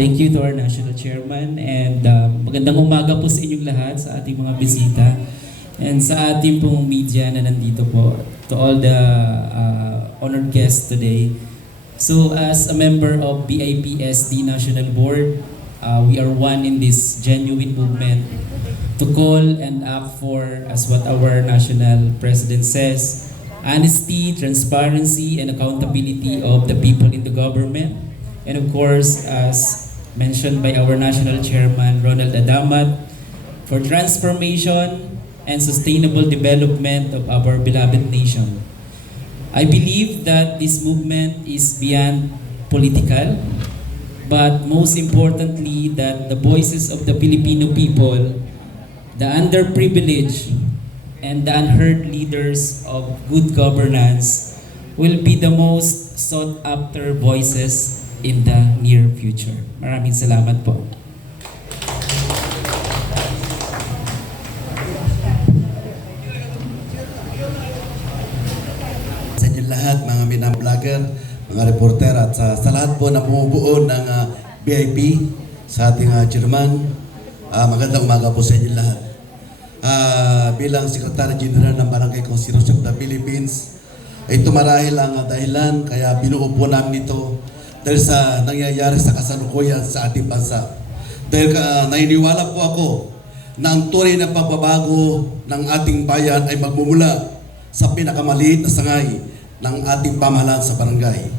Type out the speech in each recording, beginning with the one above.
Thank you to our National Chairman and magandang umaga po sa inyong lahat, sa ating mga bisita and sa ating pong media na nandito po, to all the honored guests today. So as a member of BIPSD National Board, we are one in this genuine movement to call and act for, as what our national president says, honesty, transparency, and accountability of the people in the government. And of course, as mentioned by our national chairman, Ronald Adamat, for transformation and sustainable development of our beloved nation. I believe that this movement is beyond political, but most importantly, that the voices of the Filipino people, the underprivileged, and the unheard leaders of good governance will be the most sought after voices in the near future. Maraming salamat po. Sa inyo lahat, mga minang-vlogger, mga reporter, at sa lahat po na bumubuo ng BIP, sa ating chairman, magandang umaga po sa inyo lahat. Bilang Secretary General ng Barangay Constitution of the Philippines, ito marahil ang dahilan kaya binuo po namin ito dahil sa nangyayari sa kasalukuyan sa ating bansa. Dahil naniniwala po ako na ang tunay na pagbabago ng ating bayan ay magmumula sa pinakamaliit na sangay ng ating pamahalaan sa barangay.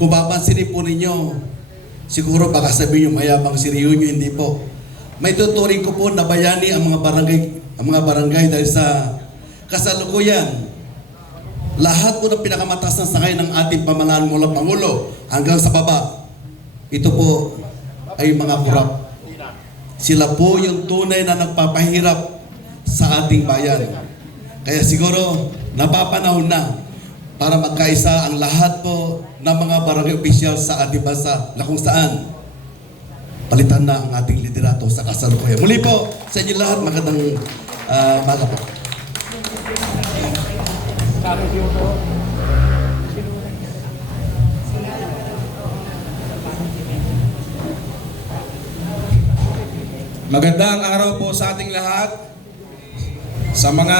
Kung papansinin po ninyo, siguro baka sabihin nyo mayabang siriyo nyo, hindi po. May tuturing ko po na bayani ang mga barangay dahil sa kasalukuyan. Lahat po ng pinakamataas na sangay ng ating pamahalaan mula Pangulo hanggang sa baba, ito po ay mga kurap. Sila po yung tunay na nagpapahirap sa ating bayan. Kaya siguro napapanahon na para magkaisa ang lahat po ng mga barangay official sa ating bansa na kung saan palitan na ang ating liderato sa kasalukuyan. Muli po sa inyo lahat, magandang umaga po. Magandang araw po sa ating lahat. Sa mga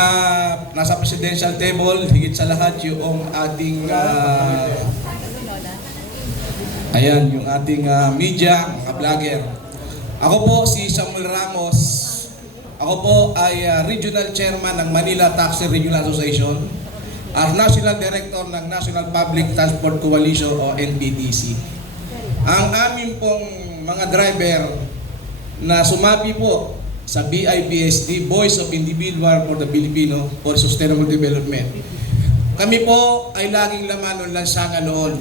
nasa presidential table, higit sa lahat yung ating yung ating media, mga vlogger. Ako po si Samuel Ramos. Ako po ay Regional Chairman ng Manila Taxi Regional Association at National Director ng National Public Transport Coalition o NPTC. Ang amin pong mga driver na sumapi po sa BIPSD, Voice of Individual for the Filipino for Sustainable Development. Kami po ay laging laman ng lansangan noon.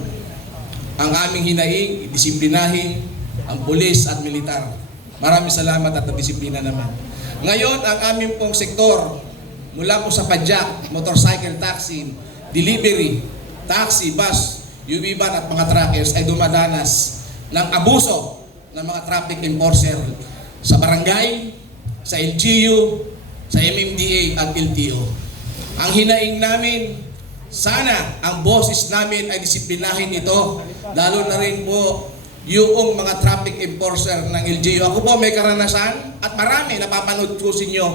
Ang aming hinaing, disiplinahin ang pulis at militar. Maraming salamat at disiplina naman. Ngayon, ang aming pong sektor, mula po sa padyak, motorcycle taxi, delivery, taxi, bus, UV van at mga truckers ay dumadanas ng abuso ng mga traffic enforcer sa barangay, sa LGU, sa MMDA at LTO. Ang hinaing namin, sana ang boses namin ay disiplinahin ito, lalo na rin po yung mga traffic enforcer ng LGU. Ako po may karanasan at marami napapanood ko sa inyo,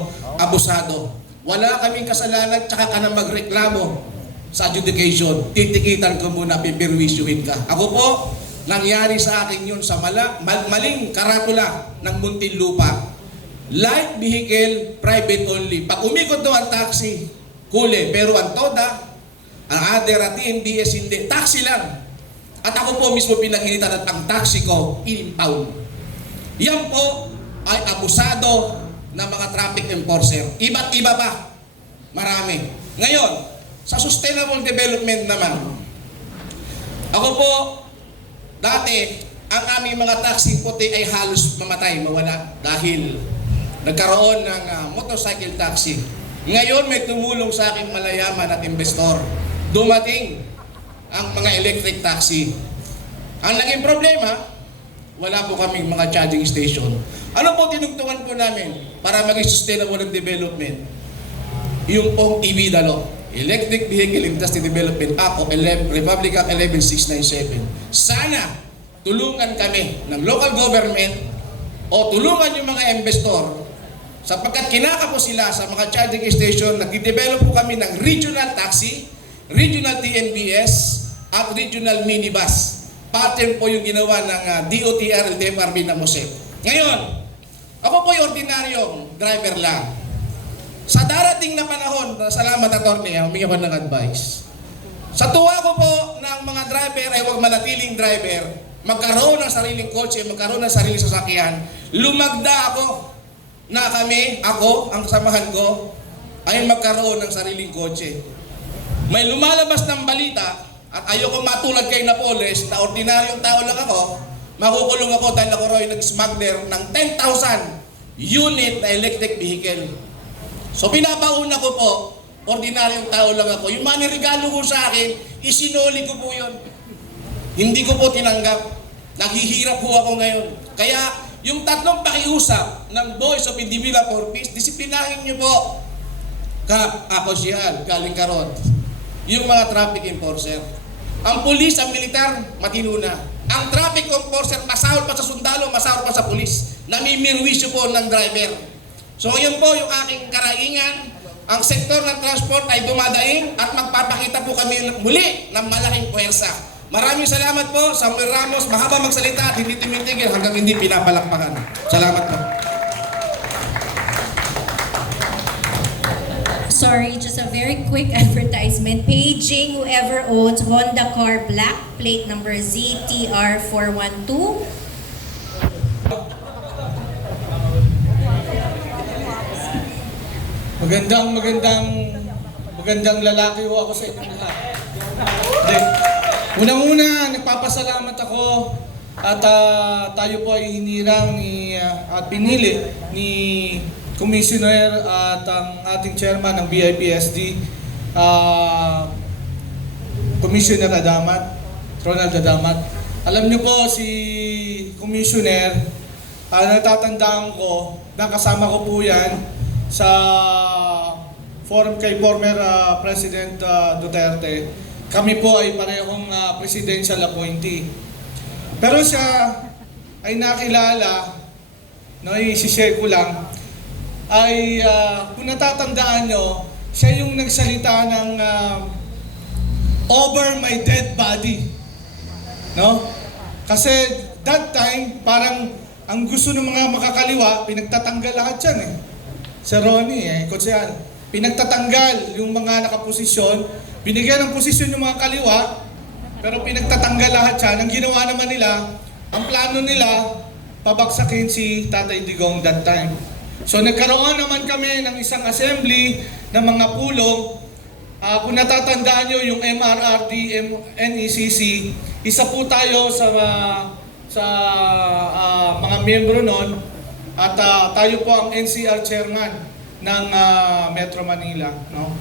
abusado. Wala kaming kasalanan, tsaka ka na magreklamo sa adjudication. Titikitan ko muna, pipirwisyuhin ka. Ako po, nangyari sa akin yun sa maling karatula ng Muntinlupa. Light vehicle, private only. Pag umikot daw ang taxi, kuli. Pero ang TODA, ang ADER at TNBS hindi. Taxi lang. At ako po mismo pinaginitan at ang taxi ko, in-impound. Yan po ay abusado ng mga traffic enforcer. Iba't iba pa. Marami. Ngayon, sa sustainable development naman, ako po, dati, ang aming mga taxi puti ay halos mamatay, mawala. Dahil nagkaroon ng motorcycle taxi. Ngayon, may tumulong sa aking malayaman at investor. Dumating ang mga electric taxi. Ang naging problema, wala po kaming mga charging station. Ano po tinugtungan po namin para maging sustainable ang development? Yung pong EV-DALO, Electric Vehicle Industry Development Act o Republic Act 11697. Sana tulungan kami ng local government o tulungan yung mga investor sapagkat kinakapos sila sa mga charging station. Nag-develop po kami ng regional taxi, regional TNBS, at regional minibus. Pattern po yung ginawa ng DOTR and DFRB na MOSEP. Ngayon, ako po yung ordinaryong driver lang. Sa darating na panahon, salamat attorney, humingi ako ng advice. Sa tuwa ko po ng mga driver ay huwag manatiling driver, magkaroon ng sariling kotse, magkaroon ng sariling sasakyan, lumagda ako na ako, ang kasamahan ko, ay magkaroon ng sariling kotse. May lumalabas ng balita, at ayoko matulad kay Napoles na ordinaryong tao lang ako, makukulong ako dahil ako rin nag-smuggler ng 10,000 unit na electric vehicle. So pinapauna ko po, ordinaryong tao lang ako. Yung mga nirigalo ko sa akin, isinuli ko po yun. Hindi ko po tinanggap. Naghihirap po ako ngayon. Kaya yung tatlong pakiusap ng Voice of Indivila for Peace, disiplinahin nyo po. Kap, ako siyal, galing karot. Yung mga traffic enforcer. Ang pulis, ang militar, matino na. Ang traffic enforcer, masahol pa sa sundalo, masahol pa sa pulis. Namimirwisyo po ng driver. So yun po yung aking karaingan. Ang sektor ng transport ay dumadaing at magpapakita po kami muli ng malaking puwersa. Maraming salamat po, Samuel Ramos. Mahaba magsalita at hindi tumitigil hanggang hindi pinapalakpakan. Salamat po. Sorry, just a very quick advertisement. Paging whoever owns Honda car black plate number ZTR412. Magandang lalaki ho ako sa inyong lahat. Unang-una, nagpapasalamat ako at tayo po ay hinirang at pinili ni Commissioner at ang ating chairman ng BIPSD, Commissioner Ronald Adamat. Alam niyo po si Commissioner, natatandaan ko, nakasama ko po yan sa forum kay former President Duterte. Kami po ay parehong presidential appointee. Pero siya ay nakilala, i-share ko lang, ay kung natatandaan nyo, siya yung nagsalita ng over my dead body. No? Kasi that time, parang ang gusto ng mga makakaliwa, pinagtatanggal lahat yan eh. Si Ronnie, Kotsehan, pinagtatanggal yung mga nakaposisyon, binigyan ng posisyon yung mga kaliwa, pero pinagtatanggal lahat yan. Ang ginawa naman nila, ang plano nila, pabagsakin si Tatay Digong that time. So nagkaroon naman kami ng isang assembly ng mga pulong. Kung natatandaan nyo yung MRRD, NECC, isa po tayo sa mga miyembro nun at tayo po ang NCR chairman ng Metro Manila. No?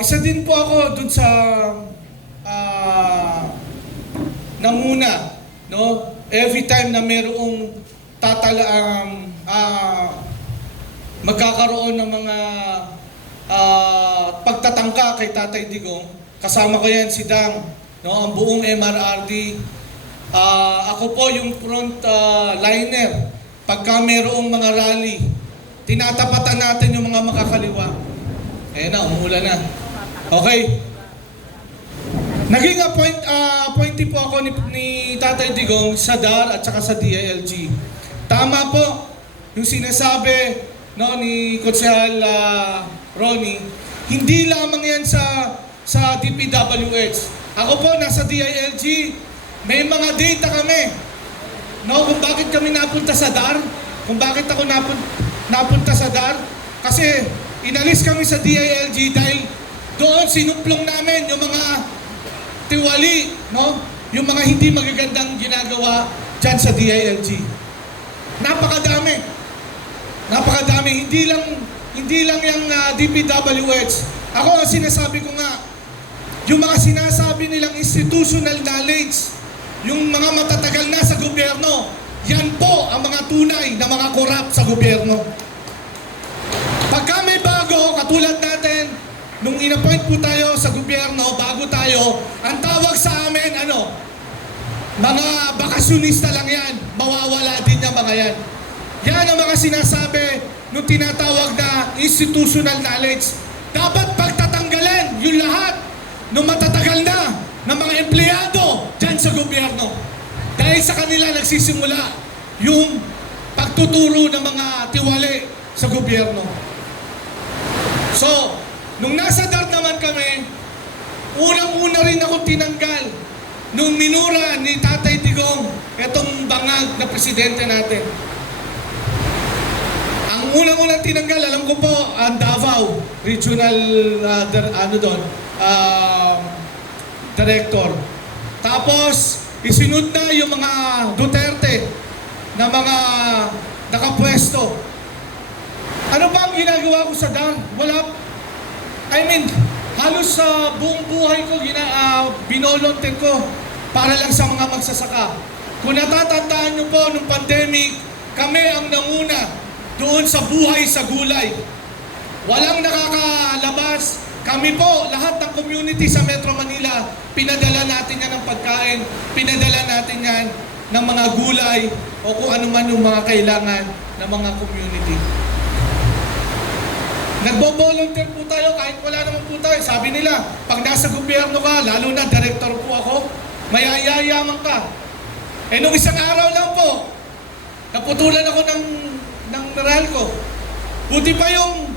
Isa din po ako dun sa nanguna, no? Every time na mayroong magkakaroon ng mga pagtatangka kay Tatay Digong, kasama ko yan si Dang, no, ang buong MRRD. Ako po yung front liner pagka mayroong mga rally, tinatapatan natin yung mga makakaliwa. Ayan na, umuulan na. Okay. Naging appointee po ako ni Tatay Digong sa DAR at saka sa DILG. Tama po yung sinasabi, no, ni Konsehal Ronnie, hindi lamang yan sa DPWH. Ako po nasa DILG, may mga data kami, no, kung bakit kami napunta sa DAR, kung bakit ako napunta sa DAR, kasi inalis kami sa DILG dahil doon sinumplong namin yung mga tiwali, no, yung mga hindi magagandang ginagawa dyan sa DILG. Napakadami. Hindi lang yung DPWH. Ako ang sinasabi ko nga, yung mga sinasabi nilang institutional knowledge, yung mga matatagal na sa gobyerno, yan po ang mga tunay na mga korap sa gobyerno. Pagka may bago, katulad natin, nung in-appoint po tayo sa gobyerno, bago tayo, ang tawag sa amin, Mga bakasyonista lang yan. Mawawala din yung mga yan. Yan ang mga sinasabi nung tinatawag na institutional knowledge. Dapat pagtatanggalan yung lahat ng matatagal na ng mga empleyado dyan sa gobyerno. Dahil sa kanila nagsisimula yung pagtuturo ng mga tiwali sa gobyerno. So, nung nasa DART naman kami, unang-una rin ako tinanggal nung minura ni Tatay Digong itong bangag na presidente natin. Ang unang-unang tinanggal, alam ko po, ang Davao Regional Director. Tapos, isinod na yung mga Duterte na mga nakapwesto. Ano ba ang ginagawa ko sa DAR? Wala. Halos sa buong buhay ko, binolontin ko para lang sa mga magsasaka. Kung natatandaan nyo po, nung pandemic, kami ang nanguna doon sa buhay sa gulay. Walang nakakalabas. Kami po, lahat ng community sa Metro Manila, pinadala natin yan ng pagkain, pinadala natin yan ng mga gulay o kung ano man yung mga kailangan ng mga community. Nagbo-volunteer po tayo kahit wala naman po tayo. Sabi nila, pag nasa gobyerno ka, lalo na director po ako, mayayayaman ka. Nung isang araw lang po, naputulan ako ng Meralco. Buti pa yung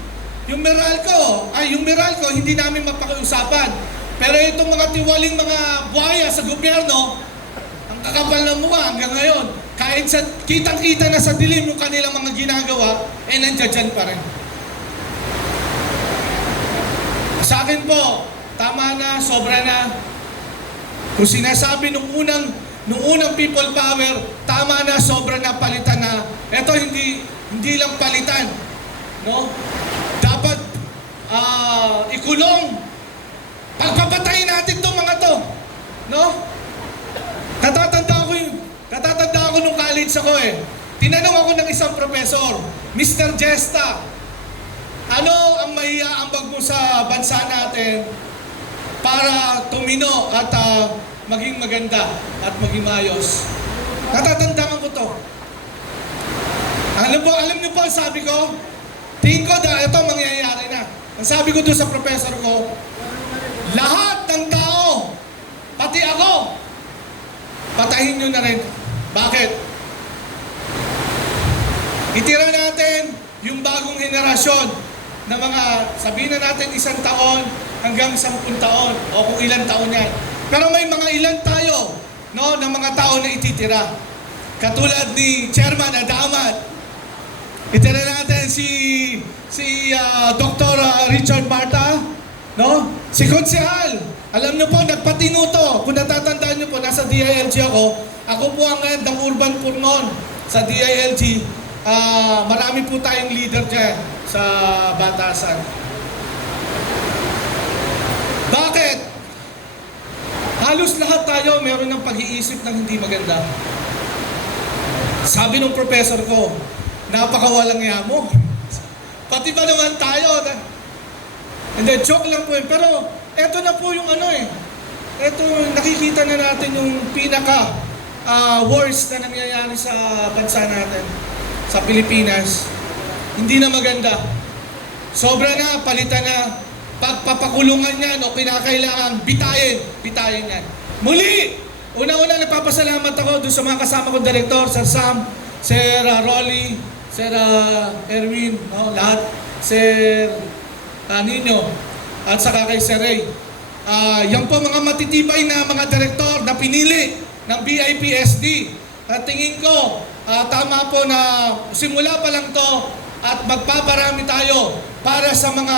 Meralco, hindi namin mapakiusapan. Pero itong mga tiwaling mga buhaya sa gobyerno, ang kakapal ng mukha hanggang ngayon, kahit kitang-kita na sa dilim yung kanilang mga ginagawa, nandiyan dyan pa rin. Sa akin po, tama na, sobra na. Kung sinasabi nung unang people power, tama na, sobra na, palitan na. Ito hindi lang palitan, no? Dapat ikulong. Pagpapatayin natin tong mga to, no? Katatanda ko nung college ako eh. Tinanong ako ng isang professor, Mr. Jesta, ano ang maiaambag mo sa bansa natin para tumino at maging maganda at maging maayos? Natatandaan ko to. Alam niyo po, sabi ko, tingin ko ito mangyayari na. Ang sabi ko doon sa professor ko, lahat ng tao, pati ako, patayin nyo na rin. Bakit? Itira natin yung bagong henerasyon na mga, sabihin na natin 1 taon hanggang 10 taon o kung ilang taon yan. Pero may mga ilan tayo, no, ng mga tao na ititira. Katulad ni Chairman Adamat. Itira natin si Dr. Richard Marta, no? Si Konsehal. Alam niyo po, nagpatinuto. Kung natatandaan niyo po, nasa DILG ako. Ako po ang head ng Urban Purnon sa DILG. Marami po tayong leader dyan sa Batasan. Bakit? Halos lahat tayo meron ng pag-iisip ng hindi maganda. Sabi ng professor ko, napakawalang ya mo. Pati ba naman tayo? Hindi, joke lang po yun. Pero eto na po yung eto, nakikita na natin yung pinaka worst na nangyayari sa bansa natin, sa Pilipinas. Hindi na maganda. Sobra na, palitan na. Pagpapakulungan yan o kinakailangan, bitayin yan. Muli, una-una nagpapasalamat ako doon sa mga kasama kong direktor, Sir Sam, Sir Rolly, Sir Erwin, lahat, Sir Nino, at saka kay Sir Ray. Yan po mga matitibay na mga direktor na pinili ng BIPSD. At tingin ko, tama po na simula pa lang to at magpaparami tayo para sa mga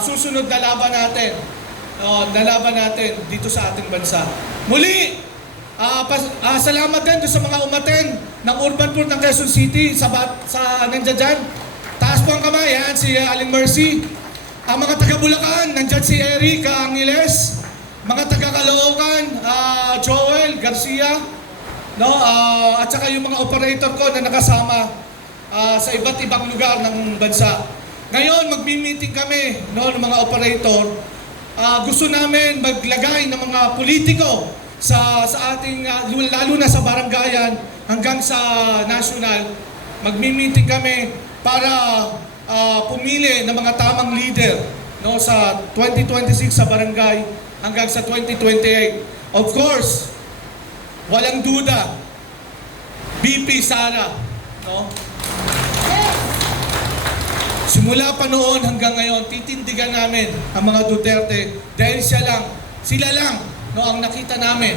susunod na laban natin dito sa ating bansa. Muli, salamat din sa mga umaten ng Urban Port ng Quezon City sa nandiyan dyan. Taas po ang kamay, yan, si Aling Mercy. Ang mga taga Bulacan, nandiyan si Eric Angeles. Mga taga Caloocan, Joel Garcia, no? At saka yung mga operator ko na nakasama sa iba't ibang lugar ng bansa. Ngayon, magmi-meeting kami, no, ng mga operator. Gusto namin maglagay ng mga politiko sa ating lalo na sa barangayan hanggang sa national, magmi-meeting kami para pumili ng mga tamang leader, no, sa 2026 sa barangay hanggang sa 2028. Of course, walang duda, BP Sara, no? Simula pa noon hanggang ngayon, titindigan namin ang mga Duterte dahil sila lang, no, ang nakita namin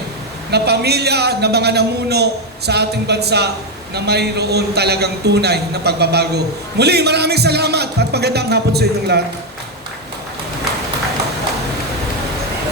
na pamilya, na mga namuno sa ating bansa na mayroon talagang tunay na pagbabago. Muli, maraming salamat at magandang hapon sa inyong lahat.